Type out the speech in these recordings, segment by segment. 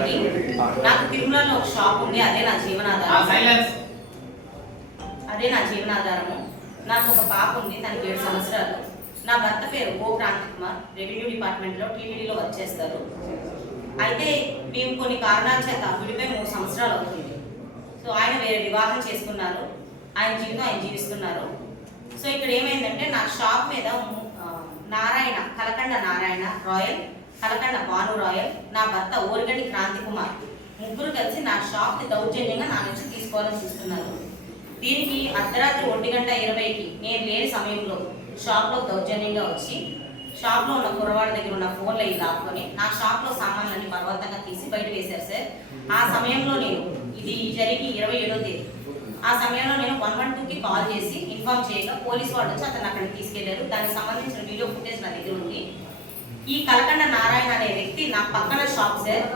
గారికి నాకు తిరుమలలో ఒక షాప్ ఉంది, అదే నా జీవనాధారము. నాకు ఒక పాప ఉంది, తనకి 7 సంవత్సరాలు. నా భర్త పేరు ఓ క్రాంతి కుమార్, రెవెన్యూ డిపార్ట్మెంట్లో టీటీడీలో వర్క్ చేస్తారు. అయితే మేము కొన్ని కారణాల చేత విడిపోయి 3 సంవత్సరాలు అవుతుంది. సో ఆయన వేరే వివాహం చేసుకున్నారు, ఆయన జీవితం ఆయన జీవిస్తున్నారు. సో ఇక్కడ ఏమైందంటే నా షాప్ మీద నారాయణ, కలకండ నారాయణ రాయల్, కలకండ భాను రాయల్, నా భర్త ఓరిగంటి క్రాంతి కుమార్ ముగ్గురు కలిసి నా షాప్ని దౌర్జన్యంగా నా నుంచి తీసుకోవాలని చూస్తున్నారు. దీనికి అర్ధరాత్రి 1:20కి నేను లేని సమయంలో షాప్లో దౌర్జన్యంగా వచ్చి షాప్లో ఉన్న కుర్రవాడి దగ్గర ఉన్న ఫోన్లు అవి లాక్కొని నా షాప్లో సామాన్లన్నీ బలవంతంగా తీసి బయట వేశారు సార్. ఆ సమయంలో నేను, ఇది జరిగి 27వ తేదీ, ఆ సమయంలో నేను 112కి కాల్ చేసి ఇన్ఫార్మ్ చేయగా పోలీసు వాళ్ళు వచ్చి అతను అక్కడికి తీసుకెళ్లారు. దానికి సంబంధించిన వీడియో ఫుటేజ్ నా దగ్గర ఉంది. ఈ కలకండ నారాయణ అనే వ్యక్తి నా పక్కన షాప్ సార్,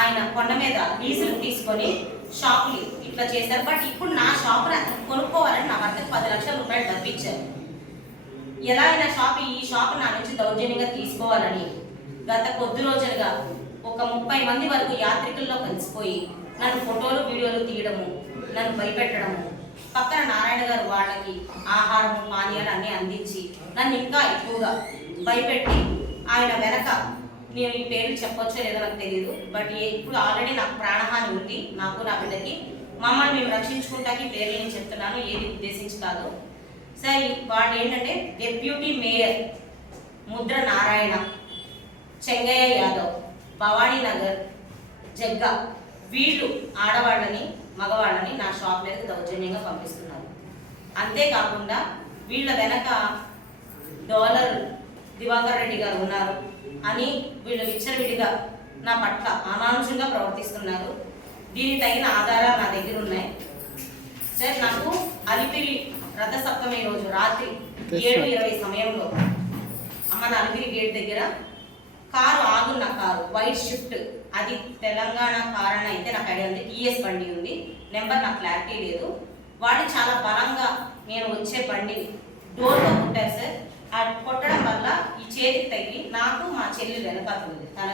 ఆయన కొండ మీద లీజులు తీసుకొని షాపులు ఇట్లా చేశారు. బట్ ఇప్పుడు నా షాపుని అతను కొనుక్కోవాలని నా భర్తకు 10 లక్షల రూపాయలు డబ్బిచ్చారు. ఎలా అయినా ఈ షాపు నా నుంచి దౌర్జన్యంగా తీసుకోవాలని గత కొద్ది రోజులుగా ఒక 30 మంది వరకు యాత్రికుల్లో కలిసిపోయి నన్ను ఫోటోలు వీడియోలు తీయడము, నన్ను భయపెట్టడము, పక్కన నారాయణ గారు వాళ్ళకి ఆహారం పానీయాలు అన్నీ అందించి నన్ను ఇంకా ఎక్కువగా భయపెట్టి ఆయన వెనక, నేను ఈ పేర్లు చెప్పొచ్చో లేదో నాకు తెలియదు, బట్ ఇప్పుడు ఆల్రెడీ నాకు ప్రాణహాని ఉంది, నాకు నా బిడ్డకి. మమ్మల్ని మేము రక్షించుకుంటాకి పేర్లు నేను చెప్తున్నాను, ఏది ఉద్దేశించి కాదు సార్. వాళ్ళు ఏంటంటే డెప్యూటీ మేయర్ ముద్ర నారాయణ, చెంగయ్య యాదవ్, భవానీ నగర్, జగ్గా, వీళ్ళు ఆడవాళ్ళని మగవాళ్ళని నా షాప్ మీదకి దౌర్జన్యంగా పంపిస్తున్నారు. అంతేకాకుండా వీళ్ళ వెనక డాలర్ దివాకర్ రెడ్డి గారు ఉన్నారు అని వీళ్ళు విచ్చలవిడిగా నా పట్ల అమానుషంగా ప్రవర్తిస్తున్నారు. దీనికి తగిన ఆధారాలు నా దగ్గర ఉన్నాయి సార్. నాకు అలిపిరి రథసప్తమి రోజు రాత్రి 7:20 సమయంలో మన అలిపిరి గేట్ దగ్గర కారు ఆగున్న కారు, వైట్ షిఫ్ట్, అది తెలంగాణ కారణ అయితే నాకు ఐడియా ఉంది, టీఎస్ బండి ఉంది, నెంబర్ నాకు క్లారిటీ లేదు. వాళ్ళు చాలా బలంగా నేను వచ్చే బండిని డోర్లో కొట్టారు సార్. ఆ కొట్టడం వల్ల ఈ చేతికి తగిలి నాకు మా చెల్లి వెనకాతుంది, తన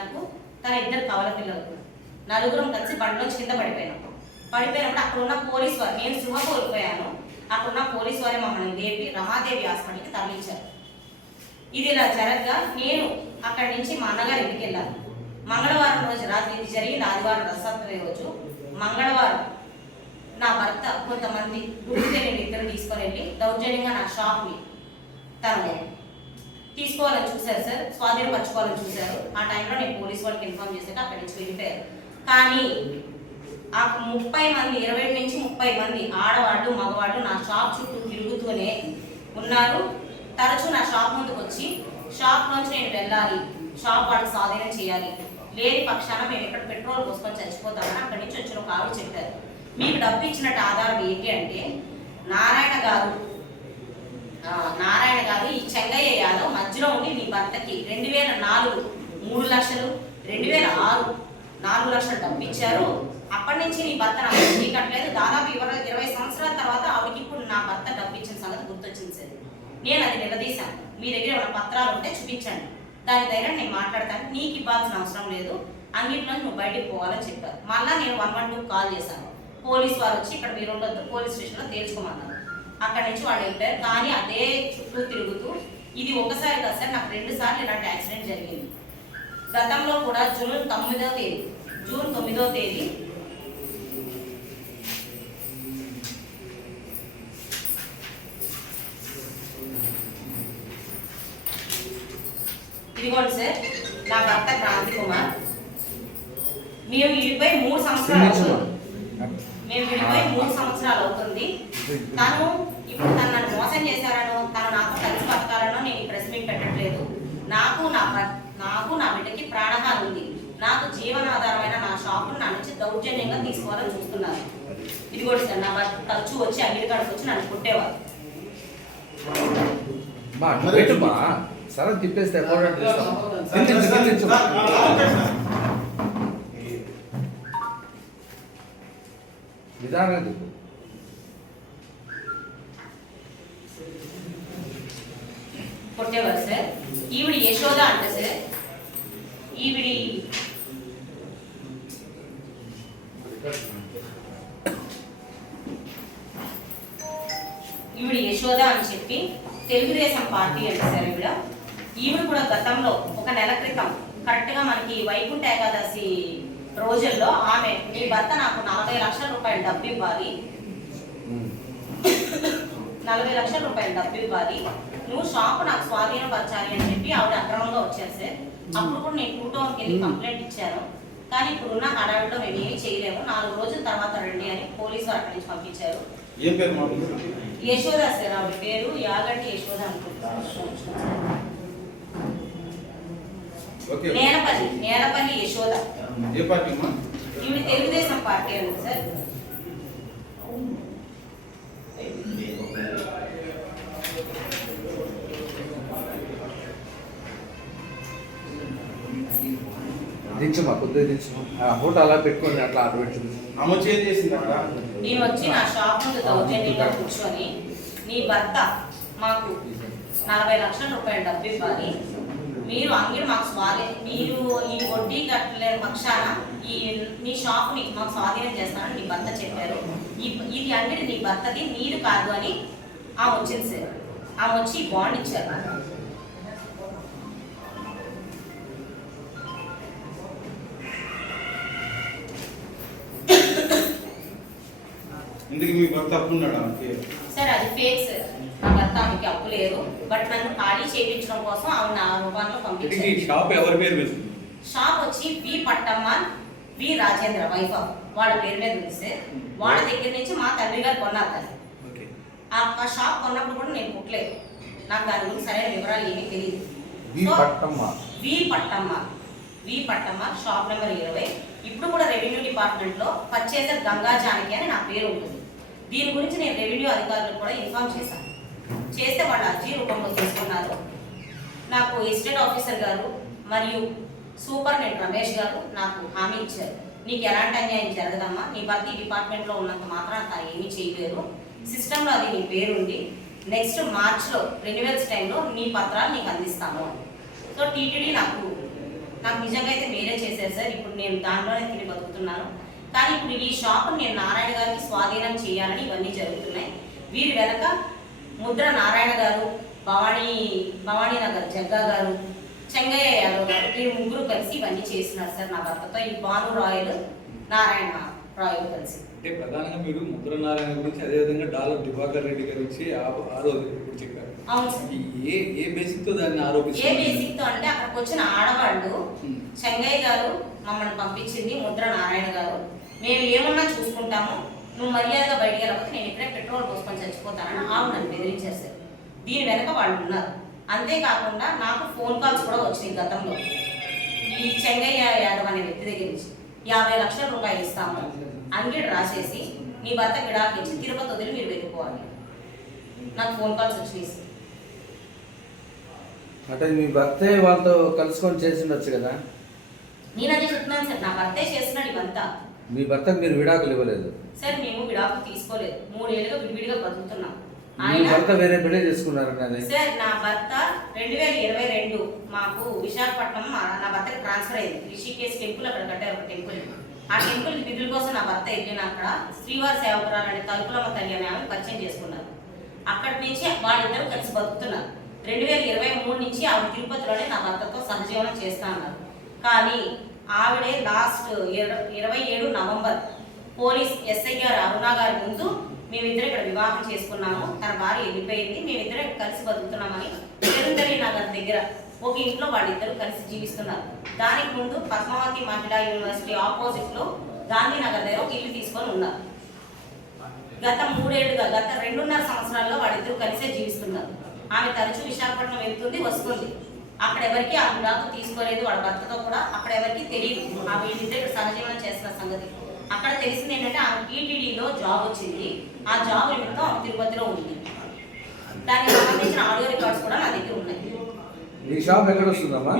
2 కవల పిల్లలకు, నలుగురం కలిసి బండిలోంచి కింద పడిపోయినప్పుడు అక్కడ ఉన్న పోలీసు వారు, నేను సుమ కోల్పోయాను, అక్కడ ఉన్న పోలీసు వారే మమ్మల్ని లేపి రమాదేవి హాస్పిటల్కి తరలించారు. ఇది ఇలా జరగగా నేను అక్కడి నుంచి మా అన్నగారి ఇంటికి వెళ్ళాను. మంగళవారం రోజు రాత్రి, ఇది జరిగింది ఆదివారం రథసప్తమి రోజు. మంగళవారం నా భర్త కొంతమంది గుడికి నేను ఇద్దరు తీసుకొని వెళ్ళి దౌర్జన్యంగా నా షాప్ని తను తీసుకోవాలని చూశారు సార్, స్వాధీనపరచుకోవాలని చూశారు. ఆ టైంలో నేను పోలీసు వాళ్ళకి ఇన్ఫార్మ్ చేశాక అక్కడి నుంచి వెళ్ళిపోయారు. కానీ ఆ 30 మంది, 20 నుంచి 30 మంది ఆడవాళ్ళు మగవాళ్ళు నా షాప్ చుట్టూ తిరుగుతూనే ఉన్నారు. తరచూ నా షాప్ ముందుకు వచ్చి షాప్ నుంచి నేను వెళ్ళాలి, షాప్ వాళ్ళకి స్వాధీనం చేయాలి, లేని పక్షాన మేము ఇక్కడ పెట్రోల్ పోసుకొని చచ్చిపోతామని అక్కడి నుంచి వచ్చిన ఒక ఆవిడ చెప్పారు. మీకు డబ్బు ఇచ్చినట్టు ఆధారం ఏంటి అంటే నారాయణ గారు ఈ చెంగయ్య యాదవ్ మధ్యలో ఉండి నీ భర్తకి 2004 3 లక్షలు, 2006 4 లక్షలు డబ్బు ఇచ్చారు. అప్పటి నుంచి నీ భర్త నాకు కట్టలేదు. దాదాపు 20 సంవత్సరాల తర్వాత ఆవిడకి ఇప్పుడు నా భర్త డబ్బు ఇచ్చిన సంగతి గుర్తొచ్చింది సార్. నేను అది నిలదీశాను, మీ దగ్గర ఏమైనా పత్రాలు ఉంటే చూపించండి, దాని దగ్గర నేను మాట్లాడతాను, నీకు ఇవ్వాల్సిన అవసరం లేదు, అన్నింటిలో నువ్వు బయటకు పోవాలని చెప్పారు. మళ్ళీ నేను 112 కాల్ చేశాను. పోలీసు వారు వచ్చి ఇక్కడ మీరు ఉండొద్దు, పోలీస్ స్టేషన్లో తేల్చుకోమన్నారు. అక్కడి నుంచి వాళ్ళు వెళ్ళారు. కానీ అదే చుట్టూ తిరుగుతూ, ఇది ఒకసారి కాదు సార్, నాకు 2 సార్లు ఇలాంటి యాక్సిడెంట్ జరిగింది. గతంలో కూడా జూన్ 9వ తేదీ ఇదిగోండి సార్, నా భర్త క్రాంతి కుమార్, మేము విడిపోయి 3 సంవత్సరాలు అవుతుంది. తను ఇప్పుడు నన్ను మోసం చేశారనో, తను నాతో కలిసి బతకాలనో నేను ఈ ప్రెస్ మీట్ పెట్టట్లేదు. నాకు నా బిడ్డకి ప్రాణహాని ఉంది. నాకు జీవనాధారమైన నా షాపును నా నుంచి దౌర్జన్యంగా తీసుకోవాలని చూస్తున్నారు. ఇది కూడా సార్, నా భర్త తరచూ వచ్చి అంగడి కాడికి వచ్చి నన్ను కొట్టేవారు. సరే తిప్పేస్తే విధానం చెప్పు. కొట్టేవారు సార్. ఈవిడ యశోద అంటే సార్, ఈవిడి ఈవిడ యశోద అని చెప్పి తెలుగుదేశం పార్టీ అంటే సార్ ఈవిడ కూడా గతంలో ఒక నెల క్రితం కరెక్ట్గా మనకి వైకుంఠ ఏకాదశి రోజుల్లో ఆమె మీ భర్త నాకు 40 లక్షల రూపాయలు డబ్బు ఇవ్వాలి, 40 లక్షల రూపాయలు డబ్బు ఇవ్వాలి, నువ్వు షాపు నాకు స్వాధీనపరచాలి అని చెప్పి ఆవిడ అక్రమంగా వచ్చారు సార్. అప్పుడు కూడా నేను 2 టౌన్కి వెళ్ళి కంప్లైంట్ ఇచ్చాను. కానీ ఇప్పుడున్న హడావిడిలో మేము ఏమీ చేయలేము, 4 రోజుల తర్వాత రండి అని పోలీసు వారు అక్కడి నుంచి పంపించారు. యశోద సార్ ఆవిడ పేరు యాగంటి యశోద అనుకుంటున్నాను. నేలపల్లి యశోద. ఈవిడ తెలుగుదేశం పార్టీ అండి సార్. దించమా కొద్దిగా దించు. ఫోటో అలా పెట్టుకొని అట్లా ఆర్డర్ పెట్టింది. నేను వచ్చి నా షాప్ ముందు దౌర్జన్యంగా కూర్చొని నీ భర్త మాకు 40 లక్షల రూపాయలు డబ్బు ఇవ్వాలి, మీరు అంగడి మాకు మీరు ఈ వడ్డీ కట్టలేని పక్షాన నీ షాప్ని మాకు స్వాధీనం చేస్తానని నీ భర్త చెప్పారు. ఇది అంగడి నీ భర్తది, నీరు కాదు అని ఆమె వచ్చింది సార్. ఆమె వచ్చి బాండ్ ఇచ్చారు. సార్ అది ఫేక్ సార్. నా భర్త ఆమెకి అప్పు లేదు, బట్ నన్ను ఖాళీ చేయించడం కోసం ఆమె నా రూపాయలు పంపించారు. షాప్ ఎవరి పేరు మీద? షాప్ వచ్చి వి పట్టమ్మ వి రాజేంద్ర వైఫ్ వాళ్ళ పేరు మీద ఉంది సార్. వాళ్ళ దగ్గర నుంచి మా తండ్రి గారు కొన్నారు దాన్ని. ఆ షాప్ కొన్నప్పుడు కూడా నేను పుట్టలేదు, నాకు దాని గురించి సరైన వివరాలు ఏమీ తెలియదు. వి పట్టమ్మ షాప్ నెంబర్ 20. ఇప్పుడు కూడా రెవెన్యూ డిపార్ట్మెంట్లో పర్చేసర్ గంగా జానకి అని నా పేరు ఉంటుంది. దీని గురించి నేను రెవెన్యూ అధికారులకు కూడా ఇన్ఫార్మ్ చేశాను. చేస్తే వాళ్ళు అర్జీ రూపంలో తీసుకున్నారు. నాకు ఎస్టేట్ ఆఫీసర్ గారు మరియు సూపరింటెండెంట్ రమేష్ గారు నాకు హామీ ఇచ్చారు, నీకు ఎలాంటి అన్యాయం జరగదమ్మా, నీ భర్తీ డిపార్ట్మెంట్లో ఉన్నంత మాత్రం తను ఏమీ చేయలేరు, సిస్టంలో అది నీ పేరుంది, నెక్స్ట్ మార్చ్లో రెన్యువల్స్ టైంలో నీ పత్రాలు నీకు అందిస్తాము. సో టీటీడీ నాకు నిజంగా అయితే మీరే చేశారు సార్. ఇప్పుడు నేను దాంట్లోనే తిరిగి బతుకుతున్నాను. కానీ ఇప్పుడు ఈ షాప్ నేను నారాయణ గారికి స్వాధీనం చేయాలని ఇవన్నీ జరుగుతున్నాయి. వీరి వెనక ముద్ర నారాయణ గారు, భవానీ నగర్ జగ్గా గారు, చెంగయ్య యాదవ్ గారు, వీరు ముగ్గురు కలిసి ఇవన్నీ చేస్తున్నారు సార్ నా భర్తతో. ఈ భాను రాయల్, నారాయణ రాయల్ కలిసి. అంటే ప్రధానంగా మీరు ముద్ర నారాయణ గురించి, అదేవిధంగా డాలర్ దివాకర్ రెడ్డి గురించి చెప్పారు. అవును సార్. ఏ బేసిక్ తో దాన్ని ఆరోపిస్తారు? ఏ బేసిక్ తో అంటే అక్కడికి వచ్చిన ఆడవాళ్ళు చెంగయ్య గారు మమ్మల్ని పంపించింది, ముద్ర నారాయణ గారు, మేము ఏమన్నా చూసుకుంటాము, నువ్వు మర్యాదగా బయటికి వెళ్ళకపోతే నేను ఇక్కడే పెట్రోల్ పోసుకొని చచ్చిపోతానని ఆవిడ నన్ను బెదిరించారు సార్. దీని వెనక వాళ్ళు ఉన్నారు. అంతేకాకుండా నాకు ఫోన్ కాల్స్ కూడా వచ్చినాయి గతంలో. ఈ చెంగయ్య యాదవ్ అనే వ్యక్తి దగ్గర నుంచి 50 లక్షల రూపాయలు ఇస్తాము, అంగిడి రాసేసి నీ భర్త విడాకులు ఇచ్చి తిరుపతి వదిలి మీరు వెళ్ళిపోవాలి, నాకు ఫోన్ కాల్స్ వచ్చినాయి సార్. అంటే మీ భర్తే వాళ్ళతో కలుసుకొని చేసి ఉండొచ్చు కదా? నేను అదే చెప్తున్నాను సార్, నా భర్తే చేస్తున్నాడు ఇవంతా. మీ భర్తకు మీరు విడాకులు ఇవ్వలేదు సార్? మేము విడాకులు తీసుకోలేదు, 3 ఏళ్ళుగా విడివిడిగా బతుకుతున్నాం. మీ భర్త వేరే పెళ్లి చేసుకున్నారన్నది సార్ నా భర్త 2022 మాకు విశాఖపట్నం నా భర్తకి ట్రాన్స్ఫర్ అయింది. రిషికేశ్ టెంపుల్ అక్కడ కట్టారు, ఒక టెంపుల్. ఆ టెంపుల్ విధుల కోసం నా భర్త వెళ్ళిన అక్కడ శ్రీవారి సేవకురాలు అని తలుపులమ్మ తల్లి అని ఆమె పరిచయం చేసుకున్నారు. అక్కడి నుంచి వాళ్ళిద్దరూ కలిసి బతుకుతున్నారు. 2023 నుంచి ఆవిడ తిరుపతిలోనే నా భర్తతో సహజీవనం చేస్తా అన్నారు. కానీ ఆవిడే లాస్ట్ 27 నవంబర్ పోలీస్ ఎస్ఐ గారు అరుణ గారి ముందు మేమిద్దరం ఇక్కడ వివాహం చేసుకున్నాము, తన భార్య వెళ్ళిపోయింది, మేమిద్దరం కలిసి బతుకుతున్నామని చిరందరి నగర్ దగ్గర ఒక ఇంట్లో వాళ్ళిద్దరూ కలిసి జీవిస్తున్నారు. దానికి ముందు పద్మావతి మహిళా యూనివర్సిటీ ఆపోజిట్లో గాంధీనగర్ దగ్గర ఒక ఇల్లు తీసుకొని ఉన్నారు. గత 3 ఏళ్ళుగా, గత 2.5 సంవత్సరాల్లో వాళ్ళిద్దరూ కలిసే జీవిస్తున్నారు. ఆమె తరచూ విశాఖపట్నం వెళ్తుంది వస్తుంది. అక్కడ ఎవరికి ఆ విడాకు తీసుకోలేదు, వాళ్ళ భర్తతో కూడా అక్కడ ఎవరికి తెలియదు ఆ వీళ్ళిద్దరు సహజీవనం చేస్తున్న సంగతి. అక్కడ తెలిసింది ఏంటంటే ఆమె టీటీడీలో జాబ్ వచ్చింది, ఆ జాబ్ నిమిత్తం ఆమె తిరుపతిలో ఉంది. దానికి సంబంధించిన ఆడియో రికార్డ్స్ కూడా నా దగ్గర ఉన్నాయి. మీ షాప్ ఎక్కడ వస్తుందమ్మా?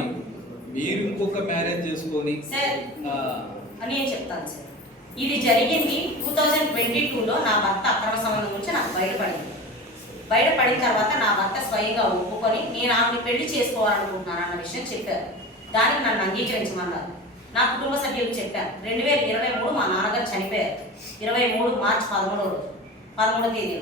మీరు ఇంకొక మ్యారేజ్ చేసుకొని సార్ అని నేను చెప్తాను సార్. ఇది జరిగింది 2022లో నా భర్త అక్రమ సంబంధం గురించి నాకు బయటపడిన తర్వాత నా భర్త స్వయంగా ఒప్పుకొని నేను ఆమెను పెళ్లి చేసుకోవాలనుకుంటున్నాను అన్న విషయం చెప్పారు. దానికి నన్ను అంగీకరించమన్నారు. నా కుటుంబ సభ్యులకు చెప్పాను. 2023 మా మా నాన్నగారు చనిపోయారు 23 మార్చి 13వ తేదీ.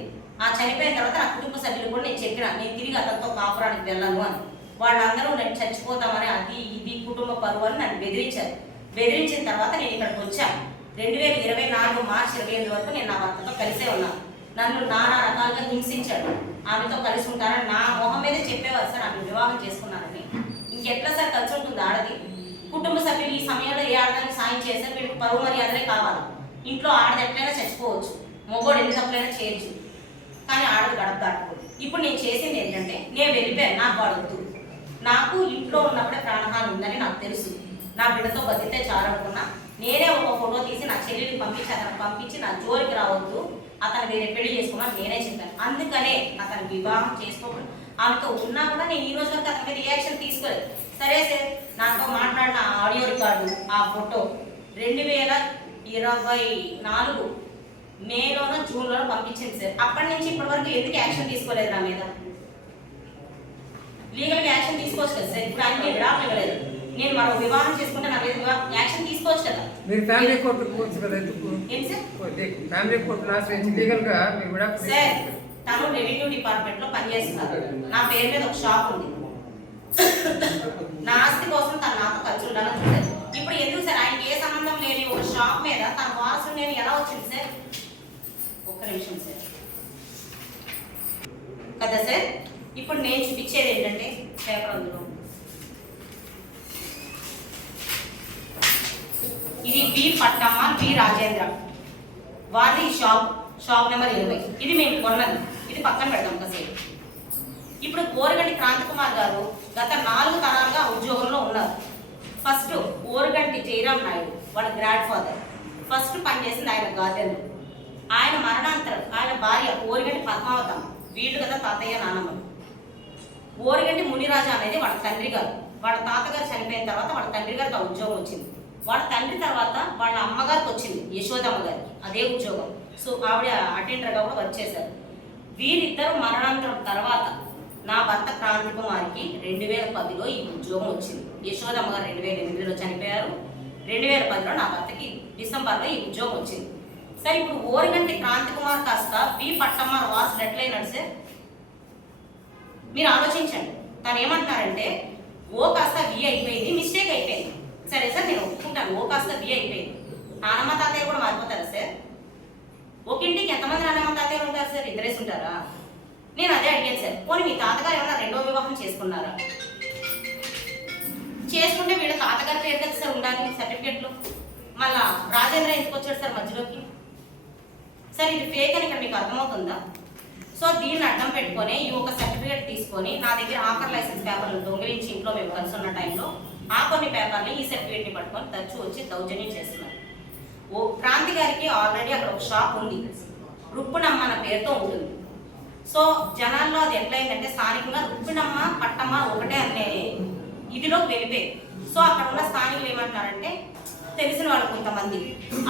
ఆ చనిపోయిన తర్వాత నా కుటుంబ సభ్యులు కూడా నేను చెప్పిన నేను తిరిగి అతనితో కాపురానికి వెళ్ళను అని. వాళ్ళందరూ నేను చచ్చిపోతామని అది ఇది కుటుంబ పరువు అని నన్ను బెదిరించారు. బెదిరించిన తర్వాత నేను ఇక్కడికి వచ్చాను. 2024 మార్చి 28 వరకు నేను నా భర్తతో కలిసే ఉన్నాను. నన్ను నానా రకాలుగా హింసించాడు. ఆమెతో కలిసి ఉంటారని నా మొహం మీదే చెప్పేవారు సార్ ఆమె వివాహం చేసుకున్నానని. ఇంకెట్లా సార్ కలిసి ఉంటుంది ఆడది? కుటుంబ సభ్యులు ఈ సమయంలో ఏ ఆడదానికి సాయం చేశారు? వీళ్ళకి పరువు మర్యాదలే కావాలి. ఇంట్లో ఆడది ఎట్లయినా చచ్చిపోవచ్చు, మొగోడు ఎన్ని తప్పులైనా చేయొచ్చు, కానీ ఆడది గడప దాటుకోదు. ఇప్పుడు నేను చేసింది ఏంటంటే నేను వెళ్ళిపోయాను. నాకు వాడొద్దు. నాకు ఇంట్లో ఉన్నప్పుడే ప్రాణహాని ఉందని నాకు తెలుసు. నా బిడ్డతో బతికితే చాలనుకున్నా నేనే ఒక ఫోటో తీసి నా చెల్లిని పంపించి అతను పంపించి నా జోలికి రావద్దు, అతను వేరే పెళ్లి చేసుకున్నాను నేనే చెప్పాను. అందుకనే అతను వివాహం చేసుకోకుండా ఆమెతో ఉన్నా కూడా నేను ఈ రోజు వరకు అతని మీద రియాక్షన్ తీసుకోలేదు. సరే సార్, నాతో మాట్లాడిన ఆడియో రికార్డు ఆ ఫోటో 2024 మేలోనో జూన్లోనో పంపించింది సార్. అప్పటి నుంచి ఇప్పటి వరకు ఎందుకు యాక్షన్ తీసుకోలేదు నా మీద? లీగల్గా యాక్షన్ తీసుకోవచ్చు కదా సార్. ఇప్పుడు అన్ని విడాకులు ఇవ్వలేదు, నేను మరో వివాహం చేసుకుంటే నా మీద యాక్షన్ తీసుకోవచ్చు కదా. మీరు ఫ్యామిలీ కోర్టు పోవచ్చు కదా, ఎందుకు? ఏంటి సార్? ఫ్యామిలీ కోర్టును ఆశ్రయించి లీగల్ గా మీరు విడాకులు సార్, తను రెవెన్యూ డిపార్ట్మెంట్ లో పనిచేస్తున్నారు. నా పేరు మీద ఒక షాప్ ఉంది. నా ఆస్తి కోసం తను నాతో కలిసి ఉండాలని చూశారు. ఇప్పుడు ఎందుకు సార్ ఆయనకి ఏ సంబంధం లేని ఒక షాప్ మీద తన వారసుడు నేను ఎలా వచ్చింది సార్? ఒక్క నిమిషం సార్. కదా సార్, ఇప్పుడు నేను చూపించేది ఏంటంటే పేపర్ అందులో ఇది బి పట్టమ్మ బి రాజేంద్ర వారి షాప్ నెంబర్ 20. ఇది మేము కొన్నది. ఇది పక్కన పెడతాం కాసేపు. ఇప్పుడు ఓరుగంటి క్రాంతికుమార్ గారు గత 4 తరాలుగా ఉద్యోగంలో ఉన్నారు. ఫస్ట్ ఓరుగంటి జయరామ్ నాయుడు వాళ్ళ గ్రాండ్ ఫాదర్ ఫస్ట్ పనిచేసింది ఆయన గార్డెన్. ఆయన మరణాంతరం ఆయన భార్య ఓరుగంటి పద్మావతం, వీళ్ళు కదా తాతయ్య నానమ్మ. ఓరుగంటి మునిరాజు అనేది వాళ్ళ తండ్రి గారు. వాళ్ళ తాతగారు చనిపోయిన తర్వాత వాళ్ళ తండ్రి గారికి ఆ ఉద్యోగం వచ్చింది. వాళ్ళ తండ్రి తర్వాత వాళ్ళ అమ్మగారికి వచ్చింది, యశోదమ్మ గారికి అదే ఉద్యోగం. సో ఆవిడ అటెండర్గా కూడా వర్క్ చేశారు. వీరిద్దరు మరణాంతరం తర్వాత నా భర్త క్రాంతికుమారికి 2010లో ఈ ఉద్యోగం వచ్చింది. యశోదమ్మ గారు 2008లో చనిపోయారు. 2010లో నా భర్తకి డిసెంబర్లో ఈ ఉద్యోగం వచ్చింది. సరే, ఇప్పుడు ఓరుగంటి క్రాంతికుమార్ కాస్త బి పట్టమ్మ వారసుడు ఎట్లయినాడు సార్? మీరు ఆలోచించండి. తను ఏమంటున్నారంటే ఓ కాస్త వి అయిపోయింది, మిస్టేక్ అయిపోయింది. సరే సార్, నేను ఒప్పుకుంటాను, ఓ కాస్త వి అయిపోయింది. నానమ్మ తాతయ్య కూడా మారిపోతారా సార్? ఒక ఇంటికి ఎంతమంది నానమ్మ తాతయ్యలు ఉంటారు సార్? ఇద్దరేసి ఉంటారా? నేను అదే అడిగాను సార్. పోనీ మీ తాతగారు ఏమన్నా 2వ వివాహం చేసుకున్నారా? చేసుకుంటే వీళ్ళ తాతగారి పేరు కదా సార్ ఉండాలి సర్టిఫికేట్లో. మళ్ళా రాజేంద్ర ఎందుకు వచ్చాడు సార్ మధ్యలోకి? సార్ ఇది ఫేక్ అని ఇక్కడ మీకు అర్థమవుతుందా? సో దీన్ని అడ్డం పెట్టుకొని ఈ ఒక సర్టిఫికేట్ తీసుకొని నా దగ్గర ఆఖర్ లైసెన్స్ పేపర్లు దొంగిలించి ఇంట్లో మేము కలిసి ఉన్న టైంలో ఆ కొన్ని పేపర్ని ఈ సర్టిఫికేట్ని పట్టుకొని తరచూ వచ్చి దౌర్జన్యం చేస్తున్నారు. ఓ క్రాంతి గారికి ఆల్రెడీ అక్కడ ఒక షాప్ ఉంది, రుప్పునమ్మ అన్న పేరుతో ఉంటుంది. సో జనాల్లో అది ఎట్లయిందంటే స్థానికంగా రుప్పునమ్మ పట్టమ్మ ఒకటే అనే ఇదిలో వెళ్ళిపోయింది. సో అక్కడ ఉన్న స్థానికులు ఏమంటున్నారంటే తెలిసిన వాళ్ళు కొంతమంది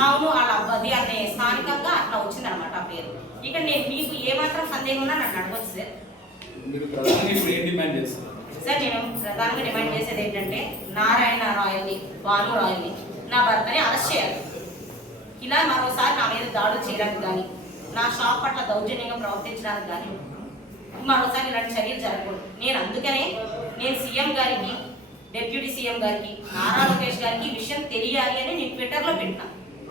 అవును వాళ్ళ అబ్బాది అనే స్థానికంగా అట్లా వచ్చిందనమాట ఆ పేరు. ఇక్కడ నేను మీకు ఏమాత్రం సందేహం ఉన్నా నన్ను అడగచ్చు సార్. మీరు ప్రధానంగా ఇప్పుడు ఏం డిమాండ్ చేస్తారు సార్? నేను ప్రధానంగా డిమాండ్ చేసేది ఏంటంటే నారాయణ రాయల్ని, భాను రాయల్ని, నా భర్తని అరెస్ట్ చేయాలి. ఇలా మరోసారి నా మీద దాడులు చేయడానికి కానీ నా షాప్ పట్ల దౌర్జన్యంగా ప్రవర్తించడానికి కానీ మరోసారి ఇలాంటి చర్యలు జరగకూడదు. నేను అందుకనే నేను సీఎం గారికి, డిప్యూటీ సీఎం గారికి, నారా లోకేష్ గారికి ఈ విషయం తెలియాలి అని నేను ట్విట్టర్లో పెట్టినా.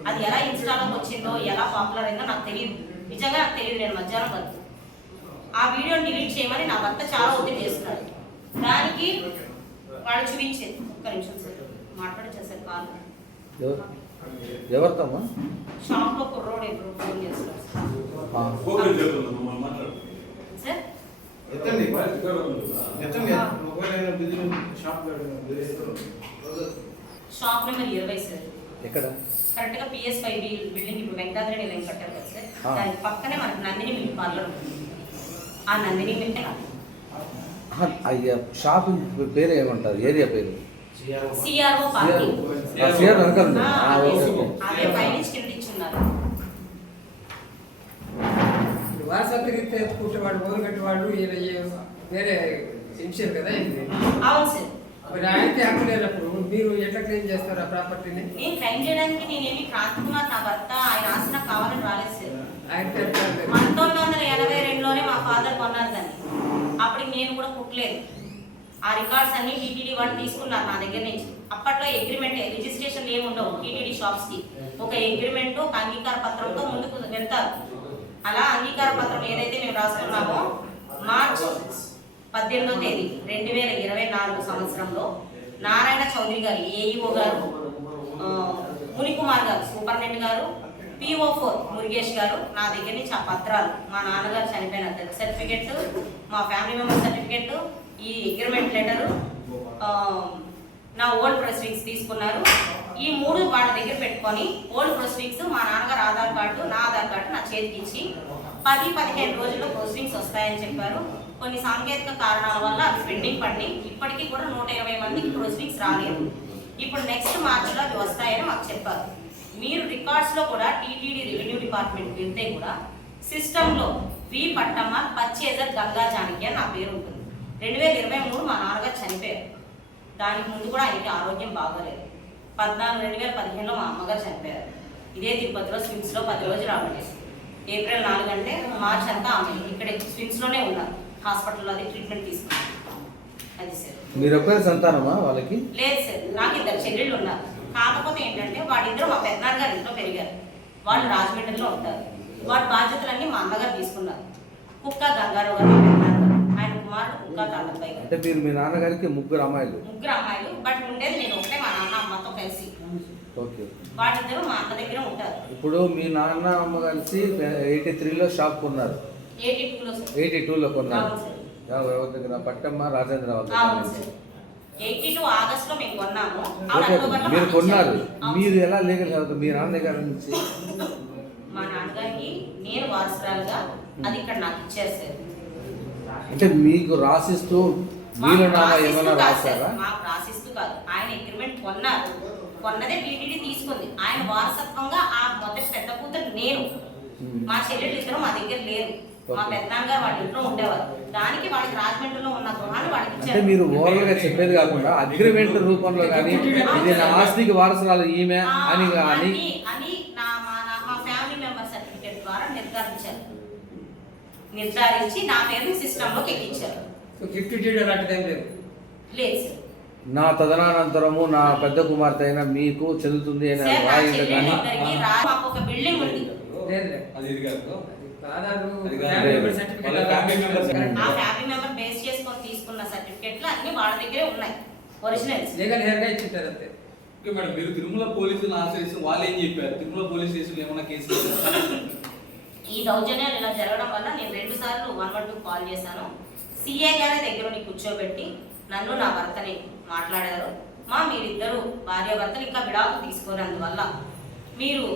అది ఎలా ఇన్స్టాలోకి వచ్చిందో ఎలా పాపులర్ అయిందో నాకు తెలియదు, నిజంగా నాకు తెలియదు. నేను మధ్యాహ్నం వరకు ఆ వీడియోని డిలీట్ చేయమని నా భర్త చాలా ఒత్తిడి చేస్తున్నాడు. దానికి వాడు చూపించింది. ఒక్క నిమిషం సార్ మాట్లాడచ్చారు కాల్. ఎవరితోమ్మా? షాప్లో కుర్రోడు ఎప్పుడు ఫోన్ చేస్తున్నాడు సార్. Shop number 20 sir. ఎక్కడ? కరెక్ట్గా PS5 బిల్డింగ్ ఇప్పుడు వెంకటాద్రి లైన్ కట్టారు కదా సార్, దాని పక్కనే మనకి నందిని మిల్క్ పార్లర్ ఉంటుంది. ఆ నందిని మిల్క్ అయ్యా షాప్ పేరు ఏమంటారు? ఏరియా పేరు? CRO parking. అదే పైనుంచి కింద ఇచ్చున్నారు. వారసత్వరీత్యా ఎత్తుకుంటే వాడు ఓరుగట్టి వాడు వేరే ఇన్షియల్ కదా. అవును సార్. మరి ఆయనకి హక్కు లేనప్పుడు మీరు ఎట్లా క్లెయిమ్ చేస్తారు ఆ ప్రాపర్టీని? నేను క్లైమ్ చేయడానికి నేనేమి క్రాంతి కుమార్ నా భర్త ఆయన ఆస్తి నాకు కావాలని రాలేదు సార్. ఆయనకి 1982లోనే మా ఫాదర్ కొన్నారు దాన్ని. అప్పటికి నేను కూడా పుట్టలేదు. ఆ రికార్డ్స్ అన్ని టీటీడీ వాళ్ళు తీసుకున్నారు నా దగ్గర నుంచి. అప్పట్లో అగ్రిమెంట్ రిజిస్ట్రేషన్ ఏమి ఉండవు టీటీడీ షాప్స్ కి. ఒక అగ్రిమెంట్ ఒక అంగీకార పత్రంతో ముందుకు వెళ్తారు. అలా అంగీకార పత్రం ఏదైతే మేము రాసుకున్నామో మార్చ్ 18వ తేదీ 2024 సంవత్సరంలో నారాయణ చౌదరి గారు ఏఈఓ గారు, మునికుమార్ గారు సూపరింటెండెంట్ గారు, PO4 మురుగేష్ గారు నా దగ్గర నుంచి ఆ పత్రాలు, మా నాన్నగారు చనిపోయిన డెత్ సర్టిఫికెట్, మా ఫ్యామిలీ మెంబర్ సర్టిఫికెట్, ఈ అగ్రిమెంట్ లెటరు, నా ఓల్డ్ ప్రొసీడింగ్స్ తీసుకున్నారు. ఈ 3 వాళ్ళ దగ్గర పెట్టుకొని ఓల్డ్ ప్రొసీడింగ్స్ మా నాన్నగారు ఆధార్ కార్డు, నా ఆధార్ కార్డు నా చేతికి ఇచ్చి 10-15 రోజుల్లో ప్రొసీడింగ్స్ వస్తాయని చెప్పారు. కొన్ని సాంకేతిక కారణాల వల్ల అవి పెండింగ్ పడి ఇప్పటికీ కూడా 120 మందికి ప్రొసీడింగ్స్ రాలేదు. ఇప్పుడు నెక్స్ట్ మార్చిలో అవి వస్తాయని మాకు చెప్పారు. మీరు రికార్డ్స్లో కూడా టీటీడీ రెవెన్యూ డిపార్ట్మెంట్ వెళ్తే కూడా సిస్టంలో వి పట్టమ్మ పర్చేజర్ గంగా జానకి అని నా పేరు ఉంటుంది. 2023 మా నాన్నగారు చనిపోయారు. దానికి ముందు కూడా ఆయనకి ఆరోగ్యం బాగోలేదు. 2015లో మా అమ్మగారు చనిపోయారు. ఇదే తిరుపతిలో స్విమ్స్లో 10 రోజులు రావలేదు. ఏప్రిల్ 4 అంటే మార్చ్ అంతా ఆమె ఇక్కడ స్విమ్స్లోనే ఉన్నారు. హాస్పిటల్లో అది ట్రీట్మెంట్ తీసుకున్నారు. అది సార్. మీరు ఒక్కరి సంతానమా వాళ్ళకి? లేదు సార్, నాకు 2 చెల్లెళ్ళు ఉన్నారు. కాకపోతే ఏంటంటే వాళ్ళిద్దరూ మా పెద్దనాన్న గారి ఇంట్లో పెరిగారు. వాళ్ళు రాజమండ్రిలో ఉంటారు. వాటి బాధ్యతలన్నీ మా అన్నగారు తీసుకున్నారు. కుక్క గంగారావు గారు మా పెద్దనాన్న గారు, ఆయన కుమారుడు కుక్క తాతబ్బాయి గారు. అంటే మీరు మీ నాన్నగారికి 3 అమ్మాయిలు? 3 అమ్మాయిలు. బట్ ఉండేది నేను ఒకటే, మా నాన్న అమ్మతో కలిసి. ఓకే. వాళ్ళిద్దరూ మా అన్న దగ్గర ఉంటారు. ఇప్పుడు మీ నాన్న అమ్మ కలిసి 83లో షాప్ కొన్నారు. 82లో కొన్నారు. ఎవరి దగ్గర? పట్టమ్మ రాజేంద్ర వాళ్ళ దగ్గర. 82 ఆగస్టులో మేము కొన్నాము. ఓకే, మీరు కొన్నారు. మీరు ఎలా లీగల్ అవుతుంది మీ నాన్న దగ్గర నుంచి? మా నాన్నగారికి నేను వారసురాలుగా అది ఇక్కడ నాకు ఇచ్చారు సార్. అంటే మీకు రాసిస్తూ మీరు ఏమైనా రాస్తారా? మాకు రాసిస్తూ కాదు, ఆయన అగ్రిమెంట్ కొన్నారు. కొన్నదే టీటీడీ తీసుకుంది. ఆయన వారసత్వంగా ఆ మొదటి పెద్ద కూతురు నేను. మా చెల్లెళ్ళు ఇద్దరు మా దగ్గర లేరు. మా పెద్దనాన్నగారు వాళ్ళ ఇంట్లో ఉండేవారు. దానికి వాళ్ళకి రాజమండ్రిలో ఉన్న గృహాన్ని వాళ్ళకి ఇచ్చారు. అంటే మీరు ఓవరాల్ గా చెప్పేది కాకుండా అగ్రిమెంట్ రూపంలో కానీ ఇది నా ఆస్తికి వారసురాలు ఈమె అని కానీ అని మా ఫ్యామిలీ మెంబర్ సర్టిఫికేట్ ద్వారా నిర్ధారించి నా పేరుని సిస్టంలోకి ఎక్కించారు. గిఫ్ట్ డీడ్ అలాంటిది ఏం లేదు? లేదు సార్. నా తదనానంతరము నా పెద్ద కుమార్తె అయినా మీకు చెందుతుంది అని రాయండి కానీ మాకు ఒక బిల్డింగ్ ఉంది. అది ఇది కాదు. ఆ ఫ్యామిలీ మెంబర్ బేస్ చేసుకొని తీసుకున్న సర్టిఫికెట్లు అన్ని వాళ్ళ దగ్గరే ఉన్నాయి, ఒరిజినల్స్. లీగల్ హెయిర్ గా ఇచ్చింటారు అంతే. ఓకే మేడం, మీరు తిరుమల పోలీసులను ఆశ్రయిస్తే వాళ్ళు ఏం చెప్పారు? తిరుమల పోలీస్ స్టేషన్లో ఏమైనా కేసు ఈ దౌర్జన్యాలు ఇలా జరగడం వల్ల నేను 2 సార్లు 112 కాల్ చేశాను. సిఐ గారి దగ్గర కూర్చోబెట్టి నన్ను నా భర్తని మాట్లాడారు. మీరిద్దరు భార్యాభర్తలు ఇంకా విడాకులు తీసుకోనందువల్ల మీరు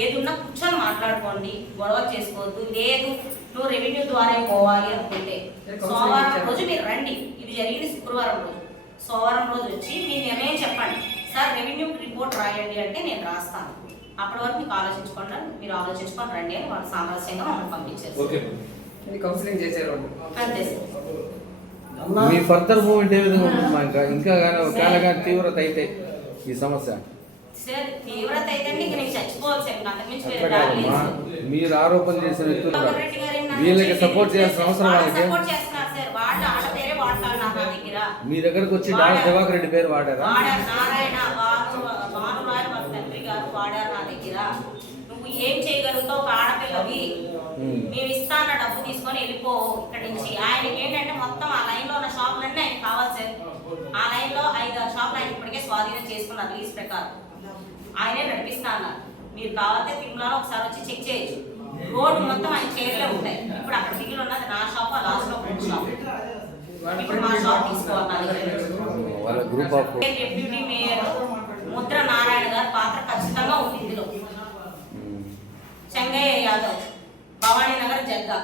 ఏదున్నా కూర్చొని మాట్లాడుకోండి, గొడవలు చేసుకోవద్దు. లేదు నువ్వు రెవెన్యూ ద్వారా పోవాలి అనుకుంటే సోమవారం రోజు మీరు రండి. ఇది జరిగింది శుక్రవారం రోజు. సోమవారం రోజు వచ్చి మీ నిర్ణయం చెప్పండి. సార్ రెవెన్యూ రిపోర్ట్ రాయండి అంటే నేను రాస్తాను. అప్పటి వరకు మీకు మీరు ఆలోచించుకొని రండి అని వాళ్ళు సామరస్యంగా మమ్మల్ని పంపించారు. కౌన్సిలింగ్ చేశారు అంతే సార్. మీ ఫర్దర్ మూవ్మెంట్ ఏ విధంగా ఉంటుంది? ఇంకా కానీ ఒకవేళ కానీ తీవ్రత అయితే ఈ సమస్య సార్ తీవ్రత అయితే ఇంకా నేను చచ్చిపోవాలి సార్. అంతకుమించి వేరే అట్లా దారి లేదు కాదమ్మా, సార్. మీరు ఆరోపణ చేసిన వ్యక్తులు రెడ్డి గారు వీళ్ళకి సపోర్ట్ చేయాల్సిన అవసరం వాళ్ళు వాళ్ళకి సపోర్ట్ చేస్తున్నారు సార్. వాళ్ళ పేరే వాడతారు నా దగ్గర. మీ దగ్గరకు వచ్చి డాక్టర్ దివాకర్ రెడ్డి పేరు వాడారా? వాడారు. నారాయణ భానురాయ్ వాళ్ళ తండ్రి గారు వాడారు నా దగ్గర. నువ్వు ఏం చేయగలుగుతావు? ఒక ఆడపిల్లవి, మేము ఇస్తాన్న డబ్బు తీసుకొని వెళ్ళిపో ఇక్కడ నుంచి. ఆయనకి ఏంటంటే మొత్తం ఆ లైన్ లో ఉన్న షాపులన్నీ ఆయన కావాలి సార్. ఆ లైన్ లో 5-6 షాపులు ఆయన ఇప్పటికే స్వాధీనం చేసుకున్నారు లీజ్ ప్రకారం. ఆయనే నడిపిస్తా అన్నారు. మీరు కావాలంటే తిరుమలలో ఒకసారి వచ్చి చెక్ చేయొచ్చు. రోడ్డు మొత్తం ఆయన చేతిలో ఉంటాయి. ఇప్పుడు అక్కడ మిగిలి ఉన్నది నా షాప్, లాస్ట్ లో 2 షాప్. ఇప్పుడు మా షాప్ తీసుకోవాలి. డిప్యూటీ మేయర్ ముద్ర నారాయణ గారి పాత్ర ఖచ్చితంగా ఉంది ఇందులో. చెంగయ్య యాదవ్, భవానీ నగర్ జగ్గా.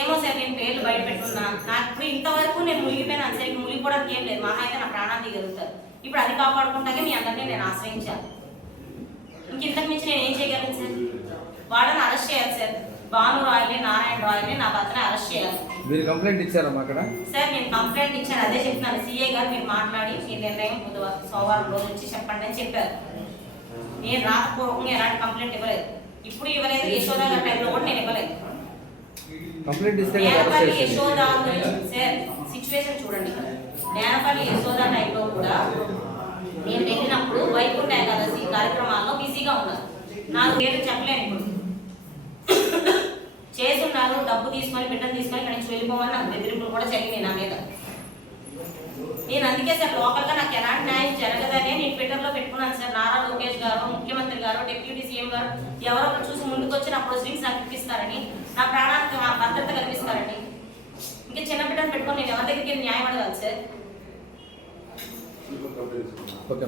ఏమో సార్ నేను పేర్లు బయట పెట్టుకున్నా. నాకు ఇప్పుడు ఇంతవరకు నేను మునిగిపోయినాను సార్. ఇంక మునిగిపోవడానికి ఏం లేదు. మహా అయితే నా ప్రాణాలు దిగలుగుతారు. ఇప్పుడు అది కాపాడుకుంటాకే మీ అందరినీ నేను ఆశ్రయించాను. ఇంతకు మించి నేను ఏం చేయగలను సార్? వాళ్ళని అరెస్ట్ చేయాలి సార్. భాను రాయల్ని నారాయణ రాయల్ని నా భర్తని అరెస్ట్ చేయాలి. మీరు కంప్లైంట్ ఇచ్చారమ్మా అక్కడ? సార్ నేను కంప్లైంట్ ఇచ్చాను, అదే చెప్తున్నాను. సిఐ గారు మీరు మాట్లాడి మీ నిర్ణయం సోమవారం రోజు వచ్చి చెప్పండి అని చెప్పారు. నేను రాతపూర్వకంగా ఎలాంటి కంప్లైంట్ ఇవ్వలేదు, ఇప్పుడు ఇవ్వలేదు. యశోద గారి టైంలో కూడా నేను ఇవ్వలేదు. కంప్లైంట్ ఇస్తే నేనపల్లి యశోద గురించి సార్ సిచ్యువేషన్ చూడండి. నేనపల్లి యశోద టైంలో కూడా నేను వెళ్ళినప్పుడు వైకుంఠ ఏకాదశి కార్యక్రమాల్లో బిజీగా ఉన్నారు. నాకు పేరు చెప్పలేను. ఇప్పుడు చేస్తున్నారు, డబ్బు తీసుకొని బిడ్డను తీసుకొని ఇక్కడి నుంచి వెళ్ళిపోమని నాకు బెదిరింపులు కూడా జరిగినాయి నా మీద. నేను అందుకే సార్ లోకల్గా నాకు ఎలాంటి న్యాయం జరగదనే నేను ట్విట్టర్లో పెట్టుకున్నాను సార్. నారా లోకేష్ గారు, ముఖ్యమంత్రి గారు, డిప్యూటీ సీఎం గారు ఎవరో ఒకరు చూసి ముందుకు వచ్చి నా ప్రొసీడింగ్స్ నాకు ఇప్పిస్తారని, నా ప్రాణానికి భద్రత కల్పిస్తారని. ఇంకా చిన్న బిడ్డను పెట్టుకొని నేను ఎవరి దగ్గరికి న్యాయం అడగాలి సార్? ఓకే.